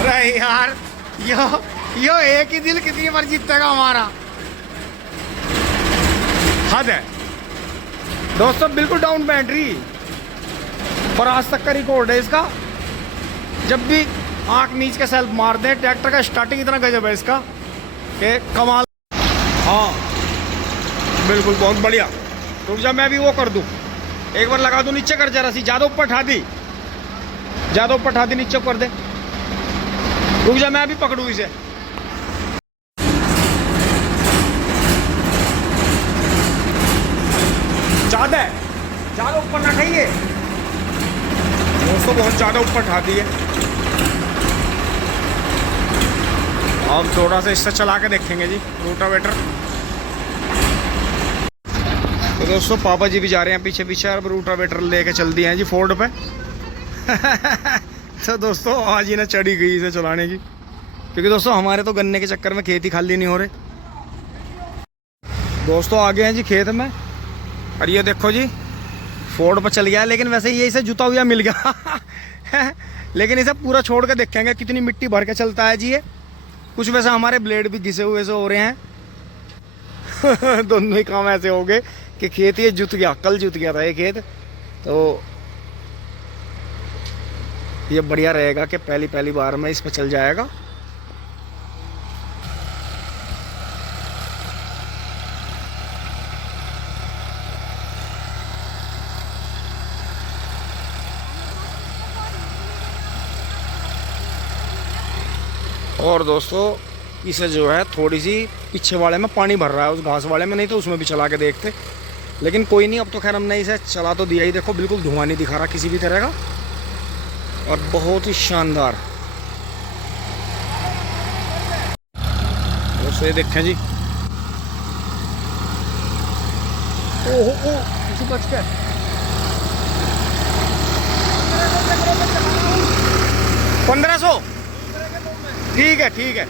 अरे यार, यो एक ही दिल कितनी बार जीतेगा हमारा, हद है दोस्तों। बिल्कुल डाउन बैटरी, और आज तक का रिकॉर्ड है इसका। जब भी आंख नीच के सेल्फ मार दें, ट्रैक्टर का स्टार्टिंग इतना गजब है इसका कि कमाल। हाँ बिल्कुल, बहुत बढ़िया। रुक जा, मैं भी वो कर दूं, एक बार लगा दूं, नीचे कर जरा सी, ज़्यादा ऊपर उठा दी, ज़्यादा ऊपर उठा दी, नीचे कर दे। रुक जा, मैं भी पकड़ूं इसे। ज़्यादा ऊपर ना खाइए दोस्तों, बहुत ज़्यादा ऊपर उठा दी है। अब थोड़ा सा इससे चला के देखेंगे जी रोटावेटर। तो दोस्तों पापा जी भी जा रहे हैं पीछे पीछे, अब रोटावेटर लेके चल दिए हैं जी फोर्ड पे। तो दोस्तों आज ही ना चढ़ी गई इसे चलाने की, क्योंकि दोस्तों हमारे तो गन्ने के चक्कर में खेत ही खाली नहीं हो रहे। दोस्तों आ गए हैं जी खेत में, और ये देखो जी फोर्ड पर चल गया है, लेकिन वैसे ये इसे जुता हुआ मिल गया। लेकिन इसे पूरा छोड़ के देखेंगे कितनी मिट्टी भर के चलता है जी ये। कुछ वैसे हमारे ब्लेड भी घिसे हुए से हो रहे हैं। दोनों ही काम ऐसे हो गए कि खेत ये जुत गया, कल जुत गया था ये खेत। तो ये बढ़िया रहेगा कि पहली बार में इस पर चल जाएगा। और दोस्तों इसे जो है थोड़ी सी पीछे वाले में पानी भर रहा है, उस घास वाले में, नहीं तो उसमें भी चला के देखते। लेकिन कोई नहीं, अब तो खैर हमने इसे चला तो दिया ही। देखो बिल्कुल धुआं नहीं दिखा रहा किसी भी तरह का, और बहुत ही शानदार। दोस्तों ये देखें जी, ओहो ओ बच गया। 1500, ठीक है ठीक है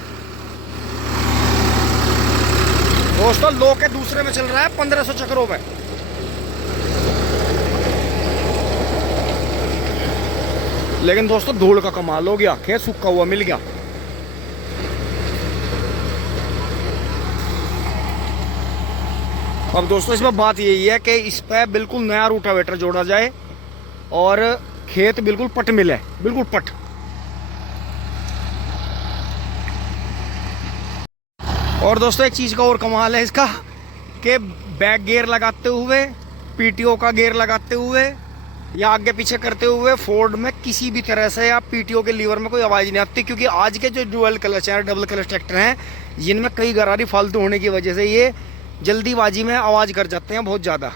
दोस्तों। लो के दूसरे में चल रहा है 1500 चक्रों पे। लेकिन दोस्तों धूल का कमाल हो गया, खेत सूखा हुआ मिल गया। अब दोस्तों इसमें बात यही है कि इस पर बिल्कुल नया रोटावेटर जोड़ा जाए और खेत बिल्कुल पट मिले, बिल्कुल पट। और दोस्तों एक चीज़ का और कमाल है इसका कि बैक गियर लगाते हुए, पीटीओ का गियर लगाते हुए या आगे पीछे करते हुए फोर्ड में किसी भी तरह से या पीटीओ के लीवर में कोई आवाज़ नहीं आती। क्योंकि आज के जो डुअल क्लच हैं, डबल क्लच ट्रैक्टर हैं, जिनमें कई गरारी फालतू होने की वजह से ये जल्दीबाजी में आवाज़ कर जाते हैं बहुत ज़्यादा।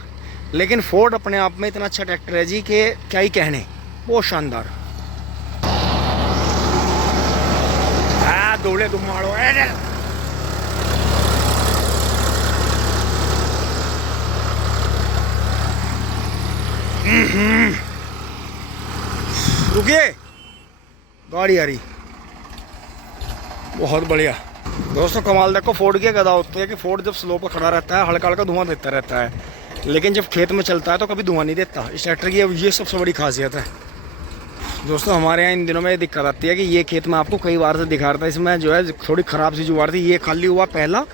लेकिन फोर्ड अपने आप में इतना अच्छा ट्रैक्टर है जी कि क्या ही कहने, बहुत शानदार। दौड़े तुम मारो, रुकिए, गाड़ी आ रही। बहुत बढ़िया दोस्तों, कमाल देखो फोर्ड की गदा होती है कि फोर्ड जब स्लो पर खड़ा रहता है हल्का हल्का धुआं देता रहता है, लेकिन जब खेत में चलता है तो कभी धुआं नहीं देता। इस ट्रैक्टर की ये सबसे बड़ी खासियत है। दोस्तों हमारे यहाँ इन दिनों में ये दिक्कत आती है कि ये खेत में आपको कई बार से दिखा रहा था, इसमें जो है थोड़ी ख़राब सी जुगाड़ थी। ये खाली हुआ पहला,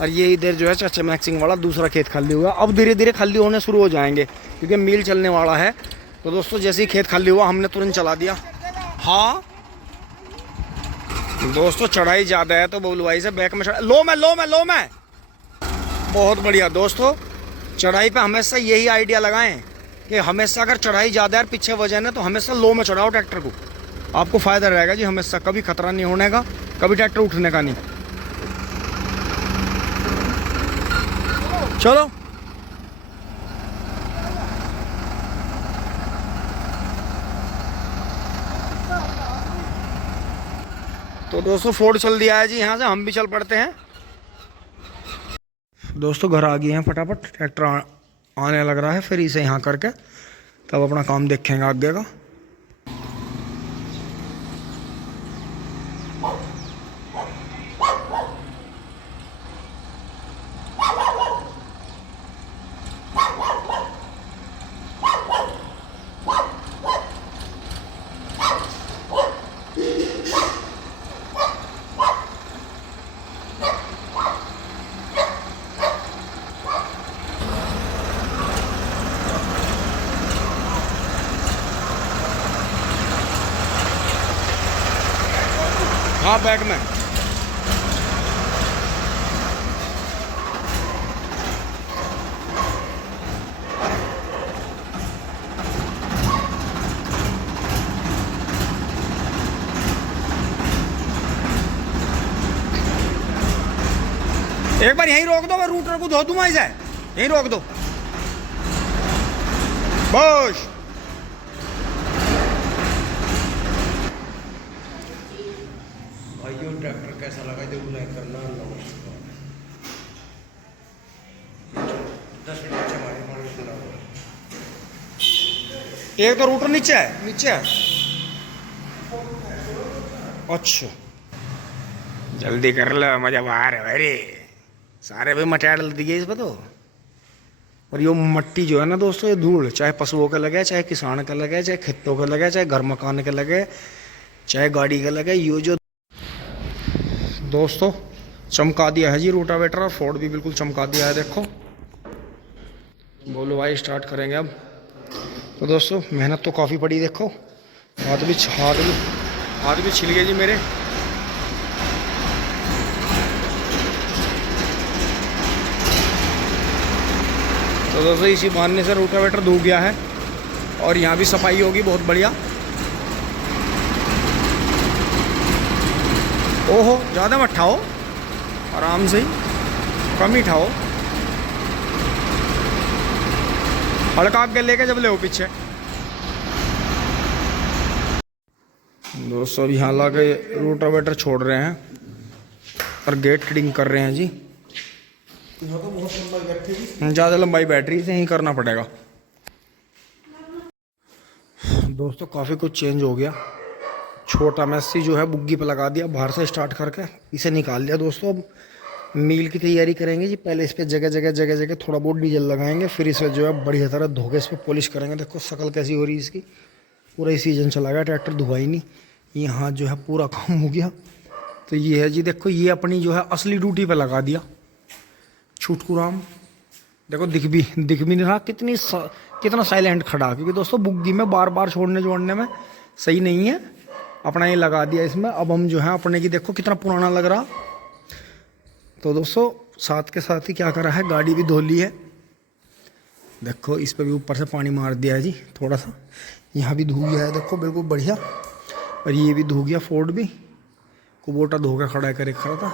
और ये इधर जो है चाचा मैक्सिंग वाला दूसरा खेत खाली हुआ। अब धीरे धीरे खाली होने शुरू हो जाएंगे क्योंकि मील चलने वाला है। तो दोस्तों जैसे ही खेत खाली हुआ हमने तुरंत चला दिया। हाँ दोस्तों चढ़ाई ज़्यादा है तो बबलू भाई से बैक में लो मैं। बहुत बढ़िया दोस्तों, चढ़ाई पे हमेशा यही आइडिया लगाएं कि हमेशा अगर चढ़ाई ज़्यादा है, पीछे वजन है, तो हमेशा लो में चढ़ाओ ट्रैक्टर को, आपको फ़ायदा रहेगा जी। हमेशा कभी खतरा नहीं होने का, कभी ट्रैक्टर उठने का नहीं। चलो तो दोस्तों फोर्ड चल दिया है जी, यहाँ से हम भी चल पड़ते हैं। दोस्तों घर आ गए हैं फटाफट, ट्रैक्टर आने लग रहा है, फिर इसे यहाँ करके तब अपना काम देखेंगे आगे का। हाँ बैक में। एक बार यहीं रोक दो, मैं रूटर को धो दूंगा इसे, यहीं रोक दो बस। भाइयों ट्रैक्टर कैसा लगा जब नहीं करना। 10 मिनट से हमारे पानी खुला हुआ है। एक तो रूटर नीचे है, नीचे है। अच्छा जल्दी कर लो, मजा बाहर है भाई। सारे भाई मटिया डाल दिए इस पर तो। और ये मट्टी जो है ना दोस्तों, ये धूल चाहे पशुओं का लगे, चाहे किसान का लगे, चाहे खेतों का लगे, चाहे घर मकान का लगे, चाहे गाड़ी का लगे, ये जो दोस्तों चमका दिया है जी रोटावेटर। और फोर्ड भी बिल्कुल चमका दिया है, देखो। बोलो भाई स्टार्ट करेंगे अब। तो दोस्तों मेहनत तो काफ़ी पड़ी, देखो हाथ भी छिल गए जी मेरे। तो दोस्तों इसी बहाने से रोटावेटर धो गया है और यहाँ भी सफाई होगी बहुत बढ़िया। ओहो ज़्यादा मत ठाओ, आराम से ही, कम ही ठाओ, हल्का आगे लेके जब ले हो पीछे। दोस्तों अब यहाँ ला के रोटावेटर छोड़ रहे हैं और गेट फिटिंग कर रहे हैं जी। तो बहुत लंबाई बैठेगी, ज़्यादा लंबाई बैटरी से ही करना पड़ेगा। दोस्तों काफ़ी कुछ चेंज हो गया। छोटा मैसी जो है बुग्गी पे लगा दिया, बाहर से स्टार्ट करके इसे निकाल दिया। दोस्तों अब मील की तैयारी करेंगे जी। पहले इस पर जगह थोड़ा बहुत डीजल लगाएंगे, फिर इस पर जो है बढ़िया तरह धो के इस पर पॉलिश करेंगे। देखो शक्ल कैसी हो रही है इसकी। पूरा ही सीजन चला गया, ट्रैक्टर धुआ ही नहीं, यहाँ जो है पूरा काम हो गया। तो ये है जी, देखो ये अपनी जो है असली ड्यूटी पे लगा दिया छुटकू राम। देखो दिख भी नहीं रहा कितना साइलेंट खड़ा, क्योंकि दोस्तों बुग्गी में बार बार छोड़ने जोड़ने में सही नहीं है। अपना ये लगा दिया इसमें। अब हम जो है अपने की देखो कितना पुराना लग रहा। तो दोस्तों साथ के साथ ही क्या करा है, गाड़ी भी धो ली है। देखो इस पर भी ऊपर से पानी मार दिया है जी थोड़ा सा। यहाँ भी धो गया है, देखो बिल्कुल बढ़िया। और ये भी धो गया, फोर्ड भी कुबोटा धो के खड़ा करे खड़ा था।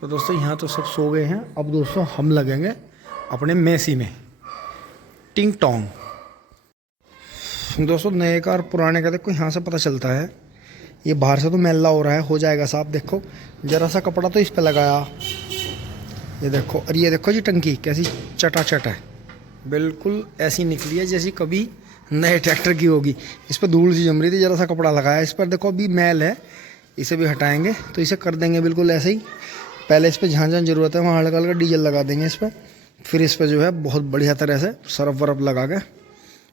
तो दोस्तों यहाँ तो सब सो गए हैं। अब दोस्तों हम लगेंगे अपने मेसी में टिंग टोंग। दोस्तों नए कार पुराने का देखो यहाँ से पता चलता है। ये बाहर से तो मैला हो रहा है, हो जाएगा साफ। देखो जरा सा कपड़ा तो इस पे लगाया, ये देखो। और ये देखो जी टंकी कैसी चटाचट है, बिल्कुल ऐसी निकली है जैसी कभी नए ट्रैक्टर की होगी। इस पर धूल सी जम रही थी, जरा सा कपड़ा लगाया इस पर। देखो अभी मैल है, इसे भी हटाएंगे तो इसे कर देंगे बिल्कुल ऐसे ही। पहले इस पर जहाँ जहाँ ज़रूरत है वहाँ हल्का हल्का डीजल लगा देंगे इस पर। फिर इस पर जो है बहुत बढ़िया तरह से सरफ वरफ लगा के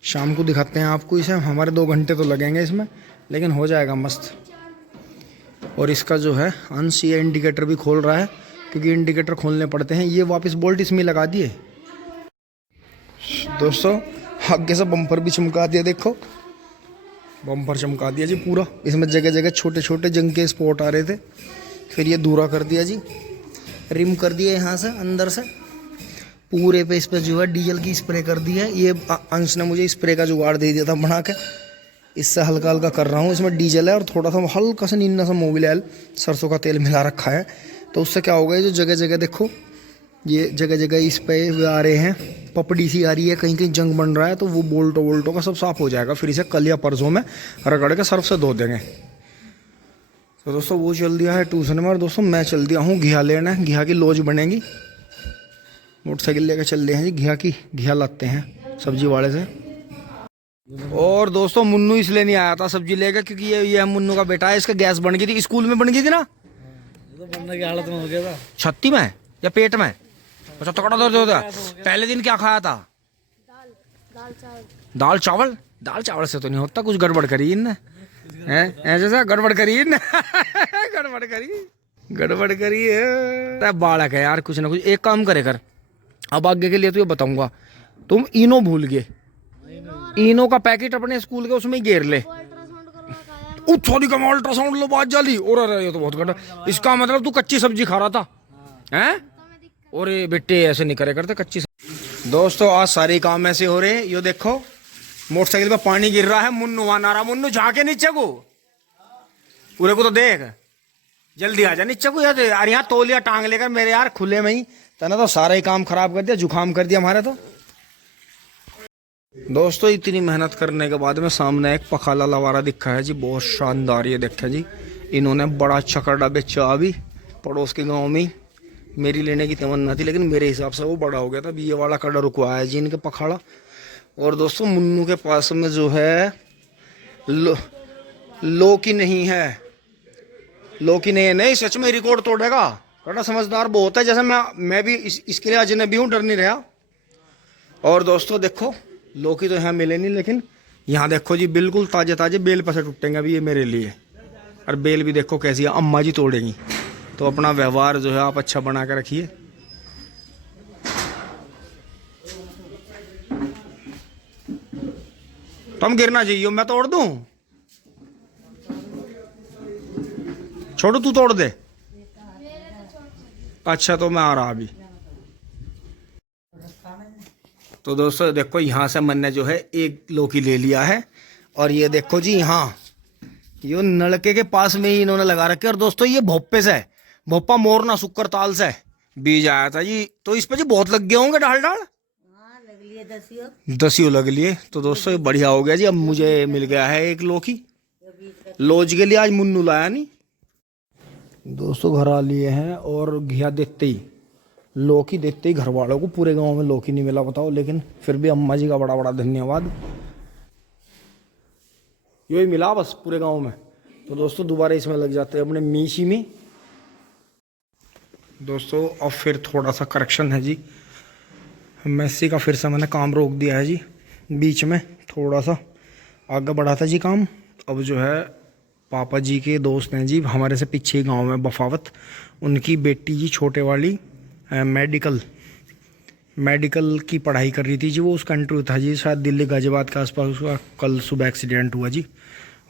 शाम को दिखाते हैं आपको इसे। हमारे 2 घंटे तो लगेंगे इसमें, लेकिन हो जाएगा मस्त। और इसका जो है अंश ये इंडिकेटर भी खोल रहा है, क्योंकि इंडिकेटर खोलने पड़ते हैं। ये वापस बोल्ट इसमें लगा दिए। दोस्तों आगे से बम्पर भी चमका दिया, देखो बम्पर चमका दिया जी पूरा। इसमें जगह छोटे छोटे जंग के स्पॉट आ रहे थे, फिर ये दूरा कर दिया जी। रिम कर दिया यहाँ से अंदर से पूरे पे। इस पर जो है डीजल की स्प्रे कर दी है। ये अंश ने मुझे स्प्रे का जुगाड़ दे दिया था बना के, इससे हल्का हल्का कर रहा हूँ। इसमें डीजल है और थोड़ा सा हल्का सा नीना सा मोबिल ऑयल सरसों का तेल मिला रखा है। तो उससे क्या होगा, ये जो जगह देखो ये जगह इस पे आ रहे हैं, पपड़ी सी आ रही है, कहीं कहीं जंग बन रहा है, तो वो बोल्टो का सब साफ हो जाएगा। फिर इसे कल या परसों में रगड़ के सर्फ से धो देंगे। तो दोस्तों वो चल दिया है ट्यूशन में, और दोस्तों मैं चल दिया हूँ घिया लेना। घिया की लॉज बनेगी, मोटरसाइकिल लेकर चल रहे हैं जी। घिया लाते हैं सब्जी वाले से। और दोस्तों मुन्नू इसलिए नहीं आया था सब्जी लेकर, क्योंकि ये मुन्नू का बेटा है, इसका गैस बन गई थी, स्कूल में बन गई थी ना। तो बनने की हालत में हो गया था, छत्ती में या पेट में, अच्छा तकड़ा दर्द होता। पहले दिन क्या खाया था? दाल चावल से तो नहीं होता, कुछ गड़बड़ करी इनने, ऐसा गड़बड़ करी इनने गड़बड़ करी है। बालक है यार, कुछ ना कुछ एक काम करे कर। अब आगे के लिए तो ये बताऊंगा, तुम इनो भूल गए, इनो का पैकेट अपने स्कूल के उसमें ही घेर ले। सॉरी का मैं अल्ट्रासाउंड लो बात जाली। और अरे ये तो बहुत घटा। इसका मतलब तू कच्ची सब्जी खा रहा था हैं? और ये बेटे ऐसे नहीं करे करते कच्ची सब्जी। दोस्तों आज सारे काम ऐसे हो रहे हैं। ये देखो मोटरसाइकिल पे पानी गिर रहा है। मुन्नू वहां आ रहा। मुन्नू झाके नीचे को, पूरे को तो देख, जल्दी आ जा नीचे को यार। यार यहाँ तौलिया टांग लेकर मेरे यार खुले में ही तना तो सारा ही काम खराब कर दिया, जुकाम कर दिया हमारे तो। दोस्तों इतनी मेहनत करने के बाद में सामने एक पखाला लवारा दिखा है जी, बहुत शानदार। ये देखा जी इन्होंने बड़ा अच्छा कड़ा बेचा अभी पड़ोस के गांव में। मेरी लेने की तमन्ना थी लेकिन मेरे हिसाब से वो बड़ा हो गया था। अभी ये वाला कड़ा रुकवाया जी इनके पखाड़ा। और दोस्तों मुन्नू के पास में जो है लौकी नहीं है, लौकी नहीं है। नहीं सच में रिकॉर्ड तोड़ेगा कड़ा, समझदार बहुत है। जैसे मैं भी इसके लिए अजनबी हूँ, डर नहीं रहा। और दोस्तों देखो लौकी तो यहाँ मिले नहीं, लेकिन यहाँ देखो जी बिल्कुल ताजे ताजे बेल पर से टूटेंगे अभी ये मेरे लिए। और बेल भी देखो कैसी है, अम्मा जी तोड़ेंगी। तो अपना व्यवहार जो है आप अच्छा बना के रखिए। तुम गिरना चाहिए, मैं तोड़ दूं? छोड़ो तू तोड़ दे। अच्छा तो मैं आ रहा अभी। तो दोस्तों देखो यहाँ से मैंने जो है एक लौकी ले लिया है। और ये देखो जी यहाँ ये नलके के पास में ही इन्होंने लगा रखे। और दोस्तों ये भोप्पे से, भोप्पा मोरना शुक्र ताल से बीज आया था जी। तो इस पे जी बहुत लग गए होंगे डाल डाल। लग लिए दसियों लग लिए। तो दोस्तों ये बढ़िया हो गया जी। अब मुझे मिल गया है एक लौकी। लौज के लिए आज मुन्नू लाया नहीं। दोस्तों घर आ लिए हैं और घिया देते ही, लौकी देते ही घर वालों को पूरे गांव में लौकी नहीं मिला बताओ। लेकिन फिर भी अम्मा जी का बड़ा बड़ा धन्यवाद, यही मिला बस पूरे गांव में। तो दोस्तों दोबारा इसमें लग जाते हैं अपने मीशी में। दोस्तों अब फिर थोड़ा सा करेक्शन है जी। मेसी का फिर से मैंने काम रोक दिया है जी। बीच में थोड़ा सा आगे बढ़ा था जी काम। अब जो है पापा जी के दोस्त हैं जी हमारे से पीछे ही गाँव में बफावत, उनकी बेटी जी छोटे वाली मेडिकल की पढ़ाई कर रही थी जी। वो उसका इंटरव्यू था जी शायद दिल्ली गाजियाबाद के आसपास। उसका कल सुबह एक्सीडेंट हुआ जी,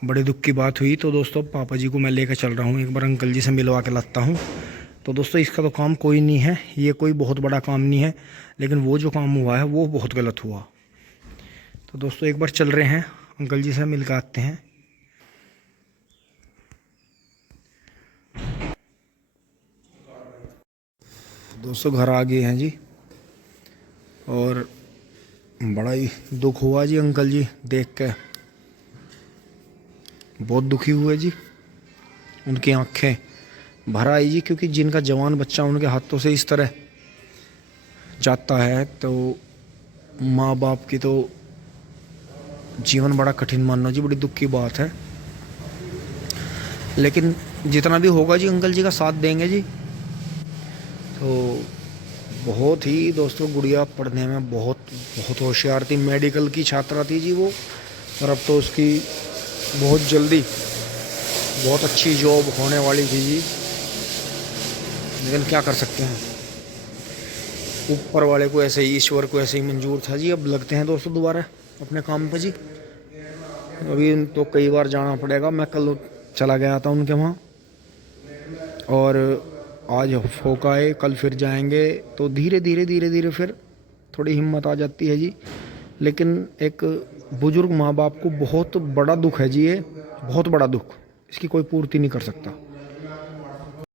बड़े दुख की बात हुई। तो दोस्तों पापा जी को मैं लेकर चल रहा हूँ, एक बार अंकल जी से मिलवा के लाता हूँ। तो दोस्तों इसका तो काम कोई नहीं है, ये कोई बहुत बड़ा काम नहीं है, लेकिन वो जो काम हुआ है वो बहुत गलत हुआ। तो दोस्तों एक बार चल रहे हैं, अंकल जी से मिल कर आते हैं। दोस्तों घर आ गए हैं जी और बड़ा ही दुख हुआ जी अंकल जी देख के, बहुत दुखी हुए जी। उनकी आंखें भर आई जी, क्योंकि जिनका जवान बच्चा उनके हाथों से इस तरह जाता है तो माँ बाप की तो जीवन बड़ा कठिन मानना जी, बड़ी दुख की बात है। लेकिन जितना भी होगा जी अंकल जी का साथ देंगे जी। तो बहुत ही दोस्तों गुड़िया पढ़ने में बहुत होशियार थी, मेडिकल की छात्रा थी जी वो। और अब तो उसकी बहुत जल्दी बहुत अच्छी जॉब होने वाली थी जी। लेकिन क्या कर सकते हैं, ऊपर वाले को ऐसे ही, ईश्वर को ऐसे ही मंजूर था जी। अब लगते हैं दोस्तों दोबारा अपने काम पे जी। अभी तो कई बार जाना पड़ेगा। मैं कल चला गया था उनके वहाँ और आज फोका है, कल फिर जाएंगे। तो धीरे धीरे फिर थोड़ी हिम्मत आ जाती है जी। लेकिन एक बुजुर्ग माँ बाप को बहुत बड़ा दुख है जी, ये बहुत बड़ा दुख, इसकी कोई पूर्ति नहीं कर सकता।